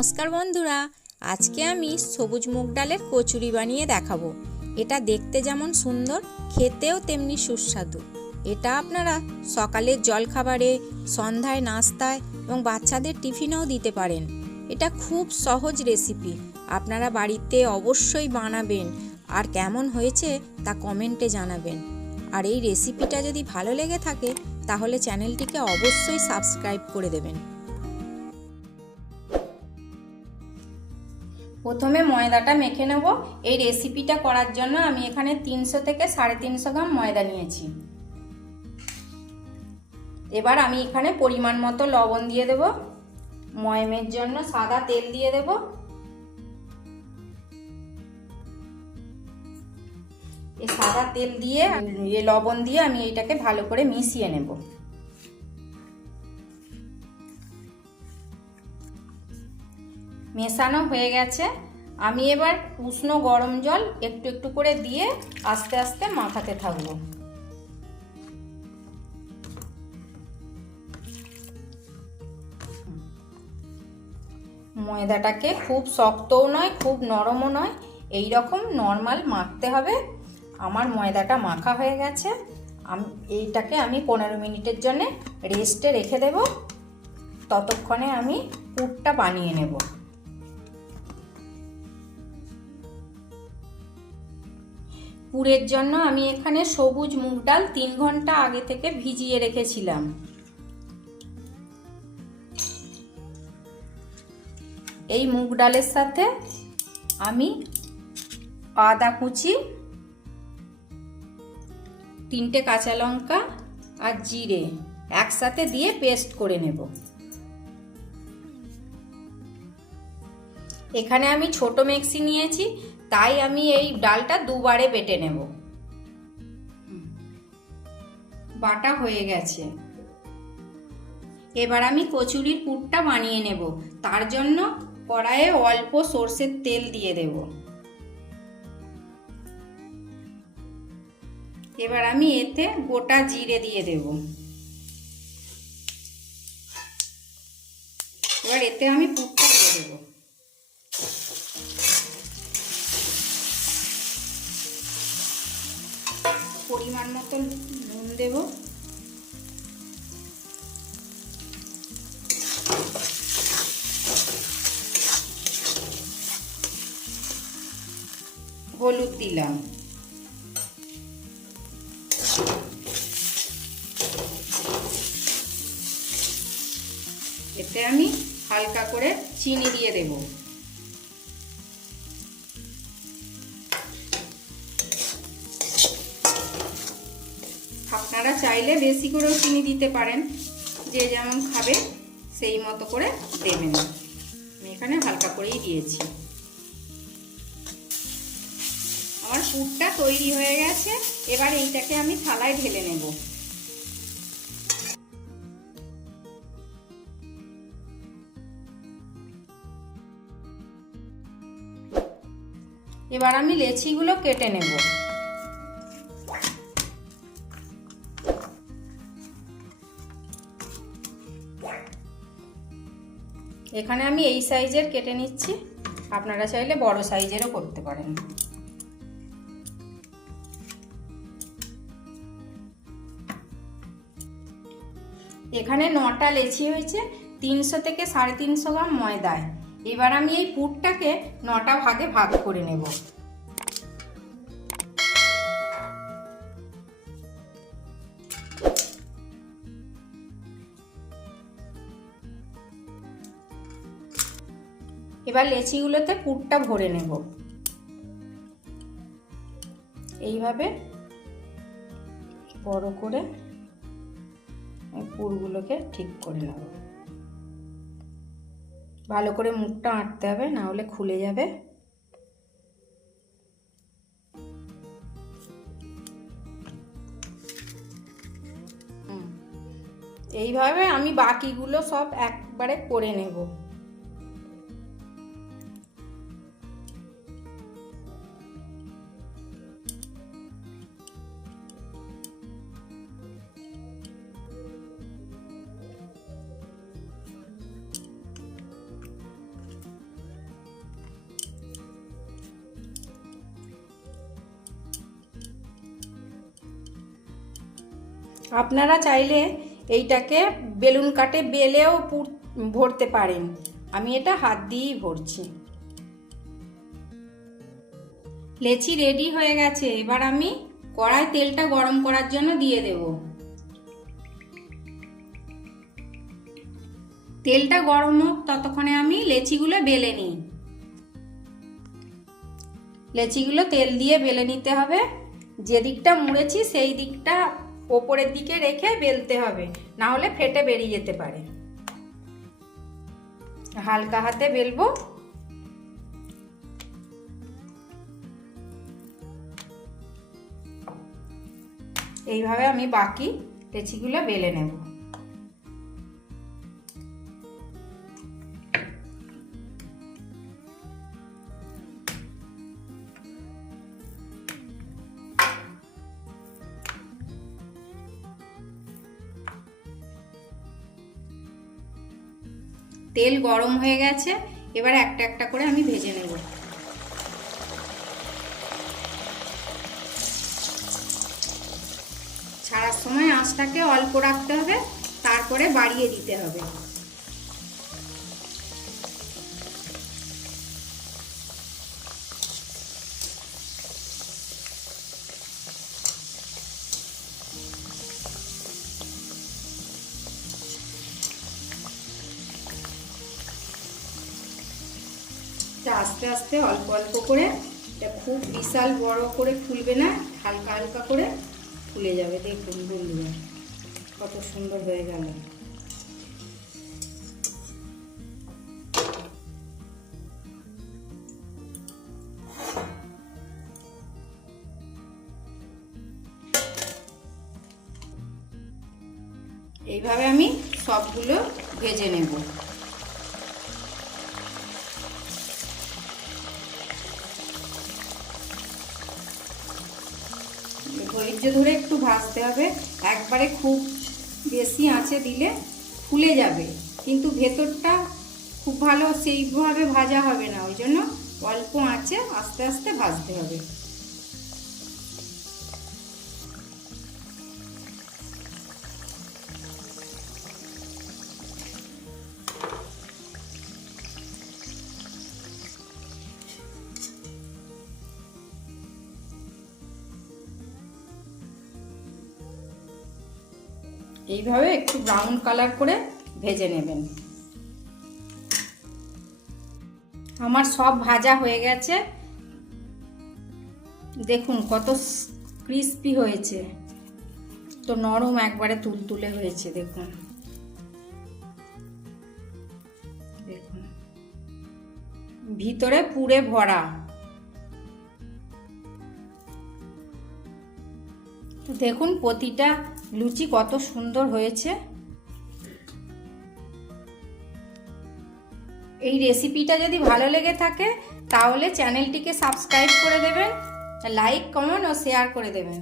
নমস্কার বন্ধুরা, আজকে আমি সবুজ মুগ ডালের কচুরি বানিয়ে দেখাবো। এটা দেখতে যেমন সুন্দর, খেতেও তেমনি সুস্বাদু। এটা আপনারা সকালের জলখাবারে, সন্ধ্যায় নাস্তায় এবং বাচ্চাদের টিফিনেও দিতে পারেন। এটা খুব সহজ রেসিপি, আপনারা বাড়িতে অবশ্যই বানাবেন। আর কেমন হয়েছে তা কমেন্টে জানাবেন। আর এই রেসিপিটা যদি ভালো লেগে থাকে, তাহলে চ্যানেলটিকে অবশ্যই সাবস্ক্রাইব করে দেবেন। প্রথমে ময়দাটা মেখে নেব। এই রেসিপিটা করার জন্য আমি এখানে তিনশো থেকে সাড়ে তিনশো গ্রাম ময়দা নিয়েছি। এবার আমি এখানে পরিমাণ মতো লবণ দিয়ে দেব। ময়মের জন্য সাদা তেল দিয়ে দেব। এই সাদা তেল দিয়ে এ লবণ দিয়ে আমি এইটাকে ভালো করে মিশিয়ে নেব। মেশানো হয়ে গেছে। আমি এবার উষ্ণ গরম জল একটু একটু করে দিয়ে আস্তে আস্তে মাখাতে থাকব। ময়দাটাকে খুব শক্তও নয়, খুব নরমও নয় এই রকম নর্মাল মাখতে হবে। আমার ময়দাটা মাখা হয়ে গেছে। আমি, এইটাকে আমি পনেরো মিনিটের জন্য রেস্টে রেখে দেব। ততক্ষণে আমি পুরটা বানিয়ে নেব। পুরের জন্য আমি এখানে সবুজ মুগ ডাল তিন ঘণ্টা আগে থেকে ভিজিয়ে রেখেছিলাম। এই মুগ ডালের সাথে আমি আদা কুচি, তিনটে কাঁচা লঙ্কা আর জিরে একসাথে দিয়ে পেস্ট করে নেব। এখানে আমি ছোট মিক্সি নিয়েছি তাই আমি এই ডালটা দুবারে বেটে নেব। বাটা হয়ে গেছে। এবার আমি কচুরির পুরটা বানিয়ে নেব। তার জন্য কড়াইয়ে অল্প সর্ষের তেল দিয়ে দেব। এবার আমি এতে গোটা জিরে দিয়ে দেব। এবার এতে আমি পুরটা দিয়ে দেবো। পরিমাণ মতো নুন দেব। হলুদ দিলাম। এতে আমি হালকা করে চিনি দিয়ে দেবো। আপনারা চাইলে বেশি করেও চিনি দিতে পারেন। যে যেমন খাবে, সেই মতো করে দেবেন। আমি এখানে হালকা করেই দিয়েছি। আমার পুরটা তৈরি হয়ে গেছে। এবার এইটাকে আমি থালায় ঢেলে নেব। এবার আমি লেচিগুলো কেটে নেব। এখানে আমি এই সাইজের কেটে নিচ্ছি। আপনারা চাইলে বড় সাইজেরও করতে পারেন। এখানে নটা লেচি হয়েছে, তিনশো থেকে সাড়ে তিনশো গ্রাম ময়দায়। এবার আমি এই পুরটাকে নটা ভাগে ভাগ করে নেব। এবার লেচিগুলোতে পুরটা ভরে নেব। এইভাবে বড় করে পুরগুলোকে ঠিক করে নেব। ভালো করে মুখটা আঁটতে হবে, না হলে খুলে যাবে। এইভাবে আমি বাকিগুলো সব একবারে করে নেব। আপনারা চাইলে এইটাকে বেলুন কাটে বেলেও ভরতে পারেন। আমি এটা হাত দিয়েই ভরছি। লেচি রেডি হয়ে গেছে। এবার আমি কড়াই তেলটা গরম করার জন্য দিয়ে দেব। তেলটা গরম হোক, ততক্ষণে আমি লেচিগুলো বেলে নিই। লেচিগুলো তেল দিয়ে বেলে নিতে হবে। যে দিকটা মুড়েছি, সেই দিকটা ওপরের দিকে রেখে বেলতে হবে, না হলে ফেটে বেরিয়ে যেতে পারে। হালকা হাতে বেলবো। এইভাবে আমি বাকি পেঁচিগুলো বেলে নেব। তেল গরম হয়ে গেছে, এবার একটা একটা করে আমি ভেজে নেব। ছাড়ার সময় আঁচটাকে অল্প রাখতে হবে, তারপরে বাড়িয়ে দিতে হবে। এটা আস্তে আস্তে অল্প অল্প করে, এটা খুব বিশাল বড় করে ফুলবে না, হালকা হালকা করে ফুলে যাবে। দেখুন বন্ধুরা, কত সুন্দর হয়ে গেল। এইভাবে আমি সবগুলো ভেজে নেব। ধৈর্য ধরে একটু ভাজতে হবে। একবারে খুব বেশি আঁচে দিলে ফুলে যাবে। কিন্তু ভেতরটা খুব ভালো সেইভাবে ভাজা হবে না। ওই জন্য অল্প আঁচে আস্তে আস্তে ভাজতে হবে। এইভাবে একটু ব্রাউন কালার করে ভেজে নেবেন। আমার সব ভাজা হয়ে গেছে। দেখুন কত ক্রিস্পি হয়েছে। তো নরম একবারে তুলতুলে হয়েছে, দেখুন। দেখুন। ভিতরে পুরে ভরা। তো দেখুন প্রতিটা লুচি কত সুন্দর হয়েছে। এই রেসিপিটা যদি ভালো লেগে থাকে, তাহলে চ্যানেলটিকে সাবস্ক্রাইব করে দেবেন, লাইক, কমেন্ট ও শেয়ার করে দেবেন।